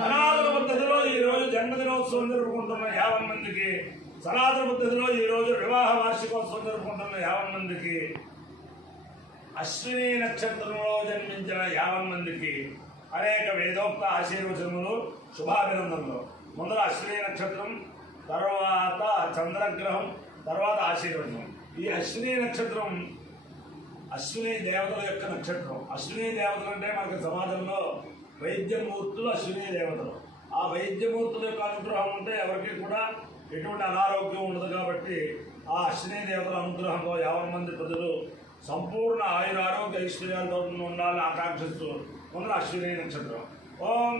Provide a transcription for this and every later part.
సనాతన పద్ధతిలో ఈ రోజు జన్మదినోత్సవం జరుపుకుంటున్న 50 మందికి, సనాతన పద్ధతిలో ఈ రోజు వివాహ వార్షికోత్సవం జరుపుకుంటున్న 50 మందికి, అశ్విని నక్షత్రంలో జన్మించిన 50 మందికి అనేక వేదోక్త ఆశీర్వచనములు, శుభాభినందనలు. ముందర అశ్విని నక్షత్రం, తర్వాత చంద్రగ్రహం, తర్వాత ఆశీర్వచనం. ఈ అశ్విని నక్షత్రం అశ్విని దేవతల యొక్క నక్షత్రం. అశ్విని దేవతలు అంటే మనకి సమాజంలో వైద్యమూర్తులు అశ్విని దేవతలు. ఆ వైద్యమూర్తుల యొక్క అనుగ్రహం ఉంటే ఎవరికి కూడా ఎటువంటి అనారోగ్యం ఉండదు. కాబట్టి ఆ అశ్విని దేవతల అనుగ్రహంలో 50 మంది ప్రజలు సంపూర్ణ ఆయురారోగ్య ఐశ్వర్యాలతో ఉండాలని ఆకాంక్షిస్తూ ముందు అశ్విని నక్షత్రం. ఓం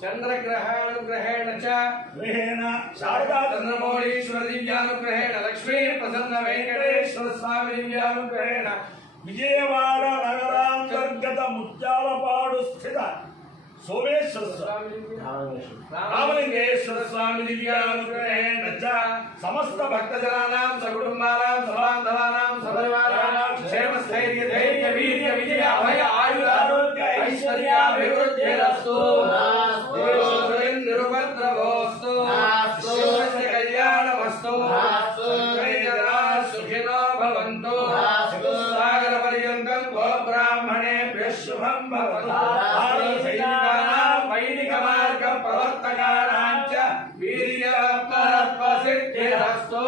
चंद्रग्रहानुग्रहेण च ग्रहेण शारदा चंद्रमौळीश्वर दिव्यानुग्रहेण लक्ष्मी प्रसन्न वेंकटेश्वर स्वामी दिव्यानुग्रहेण विजयवाड़ नगरांतर्गत मुत्यालपाडु स्थित सोमेश्वर स्वामी रामलिंगेश्वर स्वामी दिव्यानुग्रहेण च समस्त भक्तजनानां सकुटुंबानां सबान्धवानां सपरिवाराणां क्षेम स्थैर्य धैर्य वीर्य विजय अभय आयुर आरोग्य ऐश्वर्याभिवृद्धिरस्तु निरुपद्रवोस्तु తథాస్తు